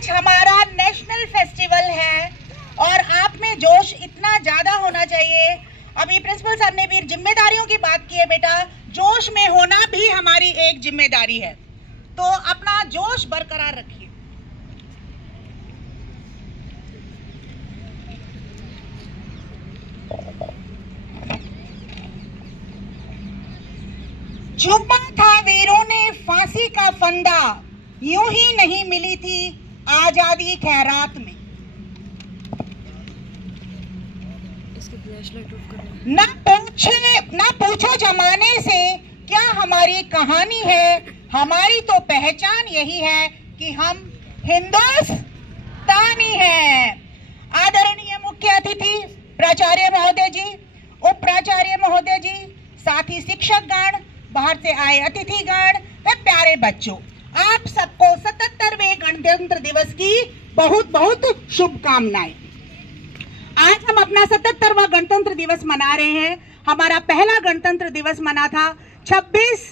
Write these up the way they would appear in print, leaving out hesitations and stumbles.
आज हमारा national festival है और आप में जोश इतना ज्यादा होना चाहिए। अभी प्रिंसिपल साहब ने भी जिम्मेदारियों की बात की है बेटा, जोश में होना भी हमारी एक जिम्मेदारी है, तो अपना जोश बरकरार रखिए। झुमा था वीरों ने फांसी का फंदा, यूं ही नहीं मिली थी आजादी खैरात में। ना पूछो जमाने से क्या हमारी कहानी है, हमारी तो पहचान यही है कि हम हिंदुस्तानी हैं। आदरणीय मुख्य अतिथि प्राचार्य महोदय जी, उप प्राचार्य महोदय जी, साथी शिक्षकगण, बाहर से आए अतिथिगण व प्यारे बच्चों, आप सबको 77वें गणतंत्र दिवस की बहुत बहुत शुभकामनाएं। आज हम अपना 77वां गणतंत्र दिवस मना रहे हैं। हमारा पहला गणतंत्र दिवस मना था 26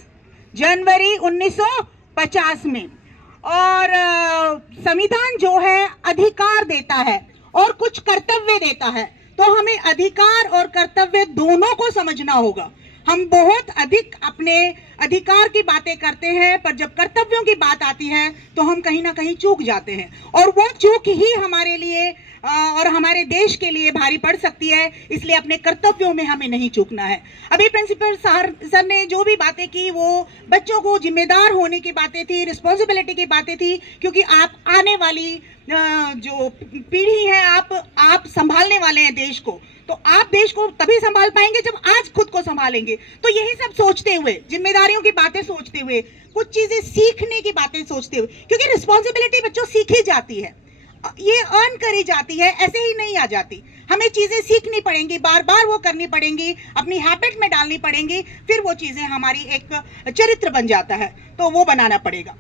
जनवरी 1950 में। और संविधान जो है अधिकार देता है और कुछ कर्तव्य देता है, तो हमें अधिकार और कर्तव्य दोनों को समझना होगा। हम बहुत अधिक अपने अधिकार की बातें करते हैं, पर जब कर्तव्यों की बात आती है तो हम कहीं ना कहीं चूक जाते हैं, और वो चूक ही हमारे लिए और हमारे देश के लिए भारी पड़ सकती है। इसलिए अपने कर्तव्यों में हमें नहीं चूकना है। अभी प्रिंसिपल सर ने जो भी बातें की वो बच्चों को जिम्मेदार होने की बातें थी, रिस्पॉन्सिबिलिटी की बातें थी, क्योंकि आप आने वाली जो पीढ़ी है, आप संभालने वाले हैं देश को। तो आप देश को तभी संभाल पाएंगे जब आज खुद को संभालेंगे। तो यही सब सोचते हुए, जिम्मेदारियों की बातें सोचते हुए, कुछ चीजें सीखने की बातें सोचते हुए, क्योंकि रिस्पॉन्सिबिलिटी बच्चों सीखी जाती है, ये अर्न करी जाती है, ऐसे ही नहीं आ जाती। हमें चीजें सीखनी पड़ेंगी, बार बार वो करनी पड़ेंगी, अपनी हैबिट में डालनी पड़ेंगी, फिर वो चीजें हमारी एक चरित्र बन जाता है, तो वो बनाना पड़ेगा।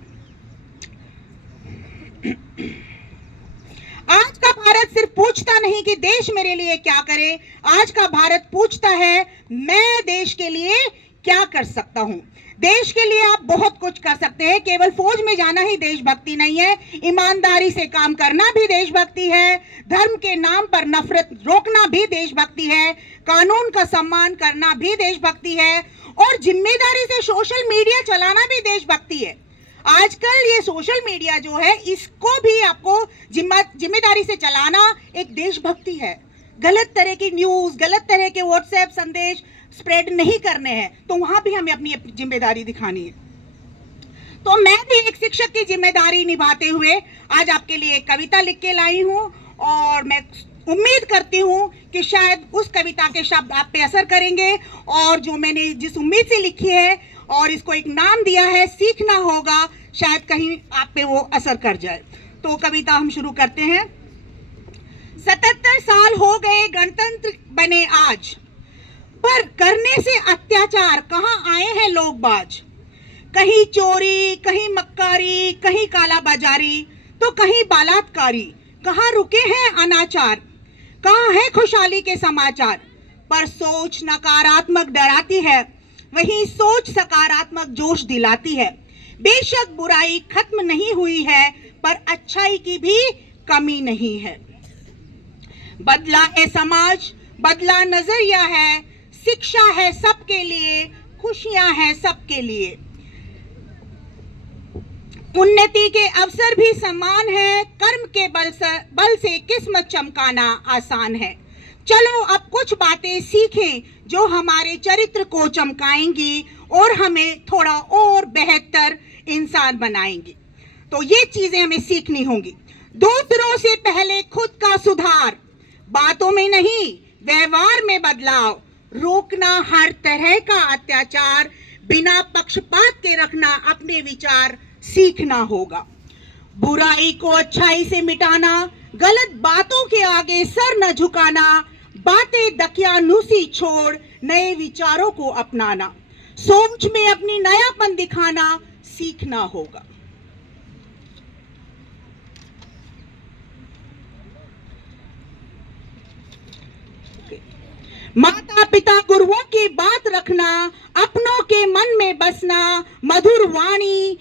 आज का भारत सिर्फ पूछता नहीं कि देश मेरे लिए क्या करे, आज का भारत पूछता है मैं देश के लिए क्या कर सकता हूं। देश के लिए आप बहुत कुछ कर सकते हैं। केवल फौज में जाना ही देशभक्ति नहीं है, ईमानदारी से काम करना भी देशभक्ति है, धर्म के नाम पर नफरत रोकना भी देशभक्ति है, कानून का सम्मान करना भी देशभक्ति है, और जिम्मेदारी से सोशल मीडिया चलाना भी देशभक्ति है। आजकल ये सोशल मीडिया जो है, इसको भी आपको जिम्मेदारी से चलाना एक देशभक्ति है। गलत तरह की न्यूज, गलत तरह के व्हाट्सएप संदेश स्प्रेड नहीं करने हैं, तो वहां भी हमें अपनी जिम्मेदारी दिखानी है। तो मैं भी एक शिक्षक की जिम्मेदारी निभाते हुए आज आपके लिए एक कविता लिख के लाई हूं, और मैं उम्मीद करती हूं कि शायद उस कविता के शब्द आप पे असर करेंगे, और जो मैंने जिस उम्मीद से लिखी है और इसको एक नाम दिया है सीखना होगा, शायद कहीं आप पे वो असर कर जाए। तो कविता हम शुरू करते हैं। 77 साल हो गए गणतंत्र बने आज, पर करने से अत्याचार कहां आए हैं लोग बाज। कहीं चोरी, कहीं मक्कारी, कहीं कालाबाजारी, तो कहीं बलात्कारी। कहां रुके हैं अनाचार, कहां है खुशहाली के समाचार। पर सोच नकारात्मक डराती है, वहीं सोच सकारात्मक जोश दिलाती है। बेशक बुराई खत्म नहीं हुई है, पर अच्छाई की भी कमी नहीं है। बदला है समाज, बदला नजरिया है, शिक्षा है सबके लिए, खुशियां हैं सबके लिए। उन्नति के अवसर भी समान है, कर्म के बल से किस्मत चमकाना आसान है। चलो अब कुछ बातें सीखें जो हमारे चरित्र को चमकाएंगी और हमें थोड़ा और बेहतर इंसान बनाएंगी। तो ये चीजें हमें सीखनी होंगी। दूसरों से पहले खुद का सुधार, बातों में नहीं व्यवहार में बदलाव, रोकना हर तरह का अत्याचार, बिना पक्षपात के रखना अपने विचार सीखना होगा। बुराई को अच्छाई से मिटाना, गलत बातों के आगे सर न झुकाना, बातें दकियानूसी छोड़ नए विचारों को अपनाना, सोच में अपनी नयापन दिखाना सीखना होगा। माता पिता गुरुओं की बात रखना, अपनों के मन में बसना, मधुर वाणी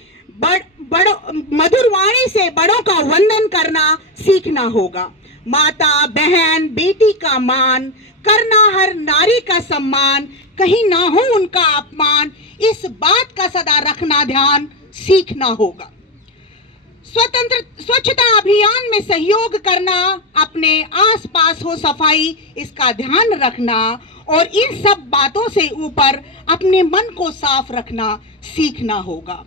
मधुर वाणी से बड़ों का वंदन करना सीखना होगा। माता, बहन, बेटी का मान करना, हर नारी का सम्मान, कहीं ना हो उनका अपमान, इस बात का सदा रखना ध्यान सीखना होगा। स्वच्छता अभियान में सहयोग करना, अपने आसपास हो सफाई, इसका ध्यान रखना और इन सब बातों से ऊपर अपने मन को साफ रखना सीखना होगा।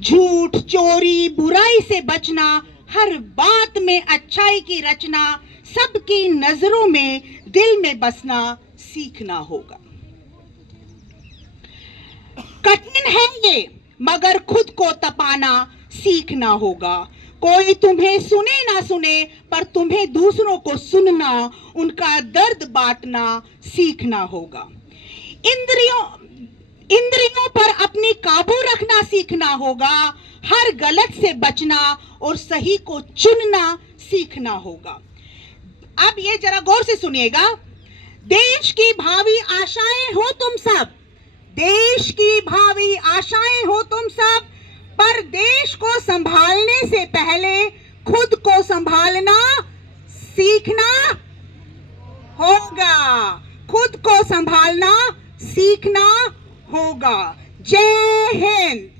झूठ, चोरी, बुराई से बचना, हर बात में अच्छाई की रचना, सबकी नजरों में दिल में बसना सीखना होगा। कठिन है ये मगर खुद को तपाना सीखना होगा। कोई तुम्हें सुने ना सुने पर तुम्हें दूसरों को सुनना, उनका दर्द बांटना सीखना होगा। इंद्रियों पर अपनी काबू रखना सीखना होगा। हर गलत से बचना और सही को चुनना सीखना होगा। अब ये जरा गौर से सुनिएगा। देश की भावी आशाएं हो तुम सब, देश की भावी आशाएं हो तुम सब, पर देश को संभालने से पहले खुद को संभालना सीखना होगा। खुद को संभालना सीखना होगा। जय हिंद।